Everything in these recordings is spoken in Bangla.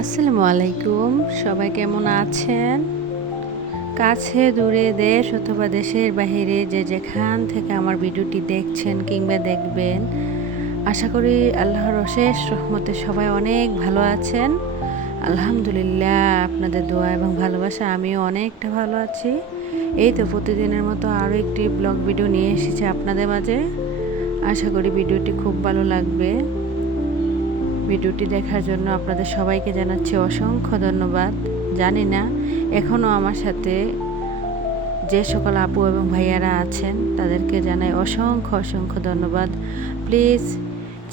আসসালামু আলাইকুম। সবাই কেমন আছেন? কাছে, দূরে, দেশ অথবা দেশের বাইরে যে যেখান থেকে আমার ভিডিওটি দেখছেন কিংবা দেখবেন, আশা করি আল্লাহর অশেষ রহমতে সবাই অনেক ভালো আছেন। আলহামদুলিল্লাহ, আপনাদের দোয়া এবং ভালোবাসা আমিও অনেকটা ভালো আছি। এই তো প্রতিদিনের মতো আরও একটি ব্লগ ভিডিও নিয়ে এসেছি আপনাদের মাঝে। আশা করি ভিডিওটি খুব ভালো লাগবে। ভিডিওটি দেখার জন্য আপনাদের সবাইকে জানাচ্ছি অসংখ্য ধন্যবাদ। জানি না এখনও আমার সাথে যে সকল আপু এবং ভাইয়ারা আছেন, তাদেরকে জানাই অসংখ্য অসংখ্য ধন্যবাদ। প্লিজ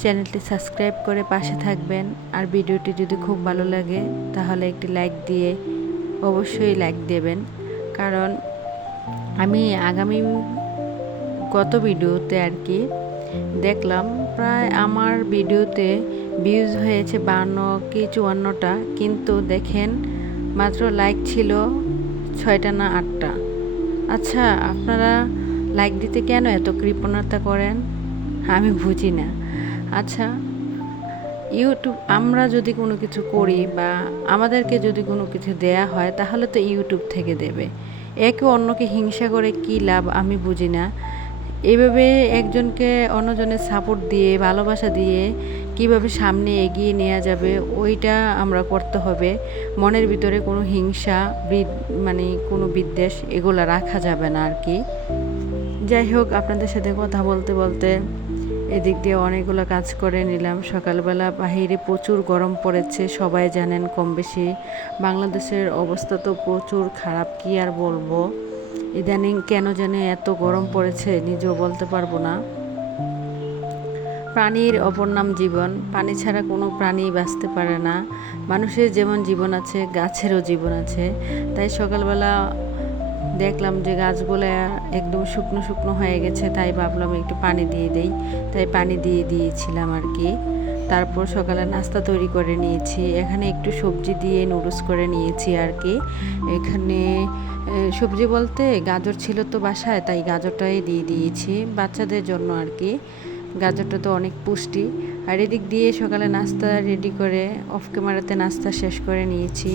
চ্যানেলটি সাবস্ক্রাইব করে পাশে থাকবেন। আর ভিডিওটি যদি খুব ভালো লাগে, তাহলে একটি লাইক দিয়ে অবশ্যই লাইক দেবেন। কারণ আমি আগামী গত ভিডিওতে আর কি দেখলাম, প্রায় আমার ভিডিওতে ভিউজ হয়েছে বান্ন কি চুয়ান্নটা, কিন্তু দেখেন মাত্র লাইক ছিল ছয়টা না আটটা। আচ্ছা আপনারা লাইক দিতে কেন এত কৃপণতা করেন? আমি বুঝি না। আচ্ছা ইউটিউব আমরা যদি কোনো কিছু করি বা আমাদেরকে যদি কোনো কিছু দেয়া হয়, তাহলে তো ইউটিউব থেকে দেবে। একে অন্যকে হিংসা করে কি লাভ আমি বুঝি না। এভাবে একজনকে অন্যজনের সাপোর্ট দিয়ে, ভালোবাসা দিয়ে কীভাবে সামনে এগিয়ে নেওয়া যাবে, ওইটা আমরা করতে হবে। মনের ভিতরে কোনো হিংসা মানে কোনো বিদ্বেষ এগুলো রাখা যাবে না আর কি। যাই হোক, আপনাদের সাথে কথা বলতে বলতে এদিক দিয়ে অনেকগুলো কাজ করে নিলাম। সকালবেলা বাহিরে প্রচুর গরম পড়েছে, সবাই জানেন কম বেশি। বাংলাদেশের অবস্থা তো প্রচুর খারাপ, কি আর বলব? ইদানিং কেন জানে এত গরম পড়েছে, নিজেও বলতে পারব না। প্রাণীর অপর নাম জীবন। পানি ছাড়া কোনো প্রাণী বাঁচতে পারে না। মানুষের যেমন জীবন আছে, গাছেরও জীবন আছে। তাই সকালবেলা দেখলাম যে গাছগুলো একদম শুকনো শুকনো হয়ে গেছে, তাই ভাবলাম একটু পানি দিয়ে দেই। তাই পানি দিয়ে দিয়েছিলাম আর কি। তারপর সকালে নাস্তা তৈরি করে নিয়েছি। এখানে একটু সবজি দিয়ে নুডলস করে নিয়েছি আর কি। এখানে সবজি বলতে গাজর ছিল তো বাসায়, তাই গাজরটাই দিয়ে দিয়েছি বাচ্চাদের জন্য আর কি। গাজরটা তো অনেক পুষ্টি। আর এদিক দিয়ে সকালে নাস্তা রেডি করে অফ ক্যামেরাতে নাস্তা শেষ করে নিয়েছি।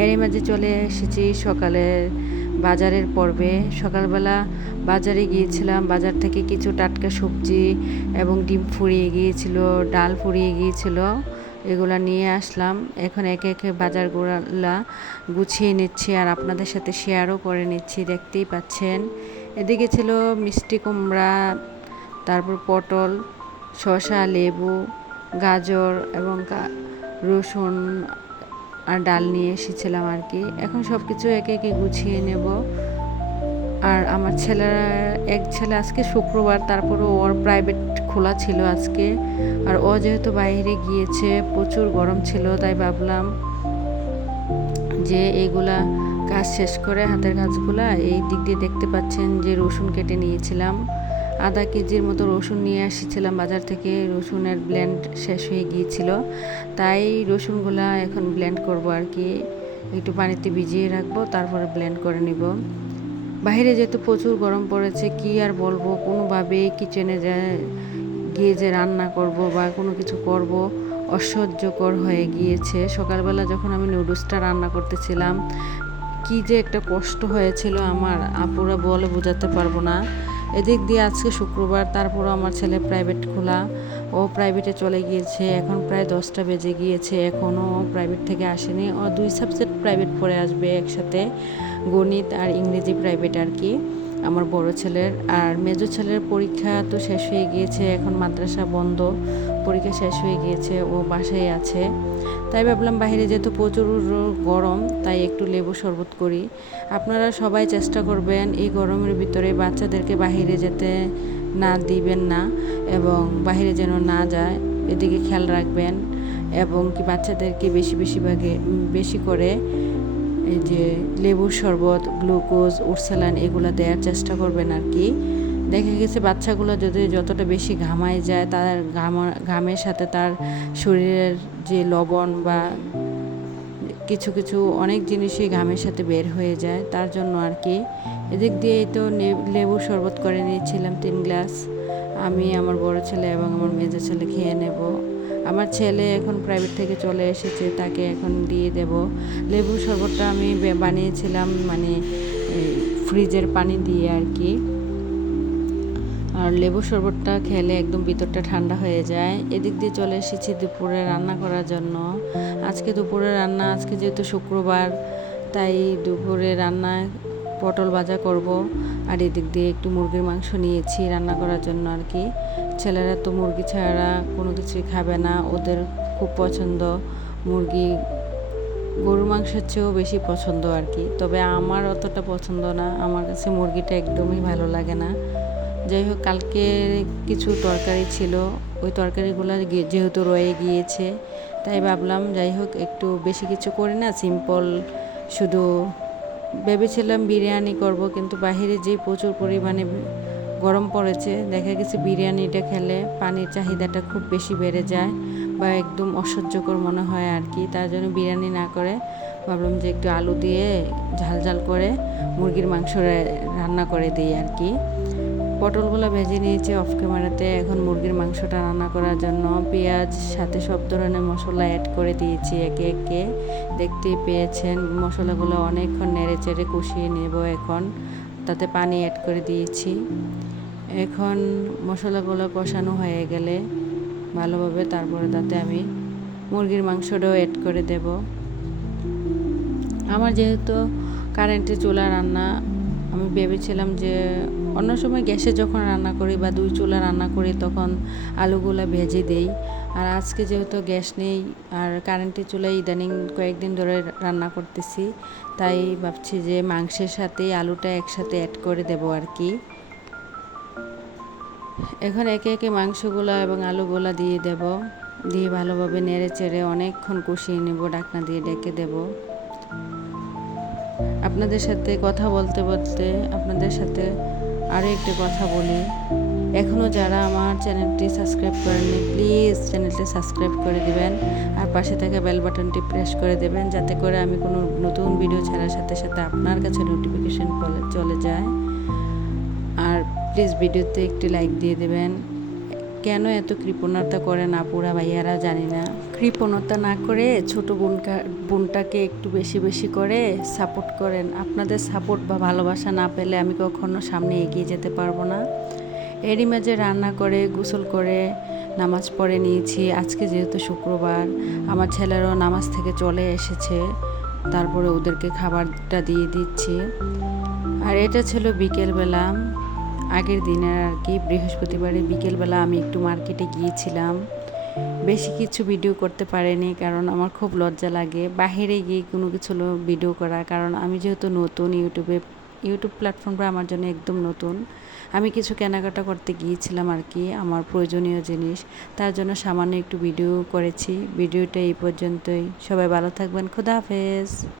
এরই মাঝে চলে এসেছি সকালের বাজারের পর্বে। সকালবেলা বাজারে গিয়েছিলাম, বাজার থেকে কিছু টাটকা সবজি এবং ডিম ফুরিয়ে গিয়েছিল, ডাল ফুরিয়ে গিয়েছিল, এগুলো নিয়ে আসলাম। এখন একে একে বাজারগুলা গুছিয়ে নিচ্ছি আর আপনাদের সাথে শেয়ারও করে নিচ্ছি, দেখতেই পাচ্ছেন। এদিকে ছিল মিষ্টি কুমড়া তারপর পটল, শসা, লেবু, গাজর এবং রসুন আর ডাল নিয়ে এসেছিলাম আর কি। এখন সব কিছু একে একে গুছিয়ে নেব। আর আমার ছেলেরা, এক ছেলে আজকে শুক্রবার তারপরে ওর প্রাইভেট খোলা ছিল আজকে। আর ও যেহেতু বাইরে গিয়েছে, প্রচুর গরম ছিল, তাই ভাবলাম যে এইগুলা কাজ শেষ করে হাতের কাজগুলা এই দিক দিয়ে দেখতে পাচ্ছেন যে রসুন কেটে নিয়েছিলাম। আধা কেজির মতো রসুন নিয়ে আসছিলাম বাজার থেকে। রসুনের ব্লেন্ড শেষ হয়ে গিয়েছিল। তাই রসুনগুলা এখন ব্লেন্ড করব আর কি। একটু পানিতে ভিজিয়ে রাখব, তারপরে ব্লেন্ড করে নিব। বাইরে যেহেতু প্রচুর গরম পড়েছে, কি আর বলব? কোনোভাবে কিচেনে গিয়ে যে রান্না করব বা কোনো কিছু করব অসহ্যকর হয়ে গিয়েছে। সকালবেলা যখন আমি নুডলসটা রান্না করতেছিলাম, কি যে একটা কষ্ট হয়েছিল আমার, আপুরা বলে বোঝাতে পারব না। এদিক দিয়ে আজকে শুক্রবার, তারপরও আমার ছেলে প্রাইভেট খোলা। ও প্রাইভেটে চলে গিয়েছে, এখন প্রায় দশটা বেজে গিয়েছে, এখনও প্রাইভেট থেকে আসেনি। ও দুই সাবজেক্ট প্রাইভেট পড়ে আসবে একসাথে, গণিত আর ইংরেজি প্রাইভেট আর কি। আমার বড় ছেলের। আর মেজো ছেলের পরীক্ষা তো শেষ হয়ে গিয়েছে, এখন মাদ্রাসা বন্ধ। পরীক্ষা শেষ হয়ে গিয়েছে, ও বাসায় আছে। তাই ভাবলাম বাইরে যেহেতু প্রচুর গরম, তাই একটু লেবু শরবত করি। আপনারা সবাই চেষ্টা করবেন এই গরমের ভিতরে বাচ্চাদেরকে বাহিরে যেতে না দিবেন না এবং বাহিরে যেন না যায়। এদিকে খেয়াল রাখবেন এবং কি বাচ্চাদেরকে বেশি বেশি ভাগে বেশি করে যে লেবুর শরবত, গ্লুকোজ, উরসালান, এগুলো দেওয়ার চেষ্টা করবেন আর কি। দেখা গেছে বাচ্চাগুলো যদি যতটা বেশি ঘামায় যায়, তার ঘামা, ঘামের সাথে তার শরীরের যে লবণ বা কিছু কিছু অনেক জিনিসই ঘামের সাথে বের হয়ে যায়, তার জন্য আর কি। এদিক দিয়েই তো লেবু শরবত করে নিয়েছিলাম তিন গ্লাস। আমি, আমার বড় ছেলে এবং আমার মেজো ছেলে খেয়ে নেব। আমার ছেলে এখন প্রাইভেট থেকে চলে এসেছে, তাকে এখন দিয়ে দেব। লেবু শরবতটা আমি বানিয়েছিলাম মানে ফ্রিজের পানি দিয়ে আর কি। আর লেবু শরবতটা খেলে একদম ভিতরটা ঠান্ডা হয়ে যায়। এদিক দিয়ে চলে এসেছি দুপুরে রান্না করার জন্য। আজকে দুপুরে রান্না, আজকে যেহেতু শুক্রবার, তাই দুপুরে রান্না পটল ভাজা করব আর এদিক দিয়ে একটু মুরগির মাংস নিয়েছি রান্না করার জন্য আর কি। ছেলেরা তো মুরগি ছাড়া কোনো কিছুই খাবে না, ওদের খুব পছন্দ। মুরগি গরুর মাংসের চেয়েও বেশি পছন্দ আর কি। তবে আমার অতটা পছন্দ না, আমার কাছে মুরগিটা একদমই ভালো লাগে না। যাই হোক, কালকে কিছু তরকারি ছিল, ওই তরকারিগুলো যেহেতু রয়ে গিয়েছে, তাই ভাবলাম যাই হোক, একটু বেশি কিছু করি না সিম্পল শুধু ভেবেছিলাম বিরিয়ানি করব, কিন্তু বাহিরে যে প্রচুর পরিমাণে গরম পড়েছে, দেখা গেছে বিরিয়ানিটা খেলে পানির চাহিদাটা খুব বেশি বেড়ে যায় বা একদম অসহ্যকর মনে হয় আর কি। তার জন্য বিরিয়ানি না করে ভাবলাম যে একটু আলু দিয়ে ঝাল ঝাল করে মুরগির মাংস রান্না করে দিই আর কি। পটলগুলো ভেজে নিয়েছি অফ ক্যামেরাতে এখন মুরগির মাংসটা রান্না করার জন্য পেঁয়াজ, সাথে সব ধরনের মশলা অ্যাড করে দিয়েছি একে একে। দেখতেই পেয়েছেন, মশলাগুলো অনেকক্ষণ নেড়ে চেড়ে কষিয়ে নেব এখন। তাতে পানি অ্যাড করে দিয়েছি। এখন মশলাগুলো কষানো হয়ে গেলে ভালোভাবে তারপরে তাতে আমি মুরগির মাংসটাও অ্যাড করে দেব। আমার যেহেতু কারেন্টে চুলা রান্না আমি ভেবেছিলাম যে অন্য সময় গ্যাসে যখন রান্না করি বা দুই চুলা রান্না করি তখন আলুগুলো ভেজে দেই। আর আজকে যেহেতু গ্যাস নেই আর কারেন্টের চুলায় ইদানিং কয়েকদিন ধরে রান্না করতেছি, তাই ভাবছি যে মাংসের সাথে আলুটা একসাথে অ্যাড করে দেবো আর কি। এখন একে একে মাংসগুলো এবং আলুগুলো দিয়ে দেব, দিয়ে ভালোভাবে নেড়ে চেড়ে অনেকক্ষণ কষিয়ে নেব ডাকনা দিয়ে ডেকে দেব। আপনাদের সাথে কথা বলতে বলতে, আপনাদের সাথে আরও একটি কথা বলি। এখনও যারা আমার চ্যানেলটি সাবস্ক্রাইব করেননি, প্লিজ চ্যানেলটি সাবস্ক্রাইব করে দিবেন আর পাশে থাকা বেল বাটনটি প্রেস করে দেবেন যাতে করে আমি কোনো নতুন ভিডিও ছাড়ার সাথে সাথে আপনার কাছে নোটিফিকেশন চলে যায়। আর প্লিজ ভিডিওতে একটি লাইক দিয়ে দেবেন। কেন এত কৃপণতা করেন আপুরা ভাইয়ারা জানি না। কৃপণতা না করে ছোট বোনকা, বোনটাকে একটু বেশি বেশি করে সাপোর্ট করেন। আপনাদের সাপোর্ট বা ভালোবাসা না পেলে আমি কখনো সামনে এগিয়ে যেতে পারব না। এরই মাঝে রান্না করে, গোসল করে, নামাজ পড়ে নিয়েছি। আজকে যেহেতু শুক্রবার, আমার ছেলেরাও নামাজ থেকে চলে এসেছে। তারপরে ওদেরকে খাবারটা দিয়ে দিচ্ছি। আর এটা ছিল বিকেলবেলা। আগের দিনের আর কি বৃহস্পতিবারে বিকেলবেলা আমি একটু মার্কেটে গিয়েছিলাম। বেশি কিছু ভিডিও করতে পারিনি, কারণ আমার খুব লজ্জা লাগে। বাহিরে গিয়ে কোনো কিছু ভিডিও করা, কারণ আমি যেহেতু নতুন ইউটিউবে, ইউটিউব প্ল্যাটফর্মটা আমার জন্য একদম নতুন। আমি কিছু কেনাকাটা করতে গিয়েছিলাম আর কি, আমার প্রয়োজনীয় জিনিস। তার জন্য সামান্য একটু ভিডিও করেছি। ভিডিওটা এই পর্যন্তই। সবাই ভালো থাকবেন। খুদা হাফেজ।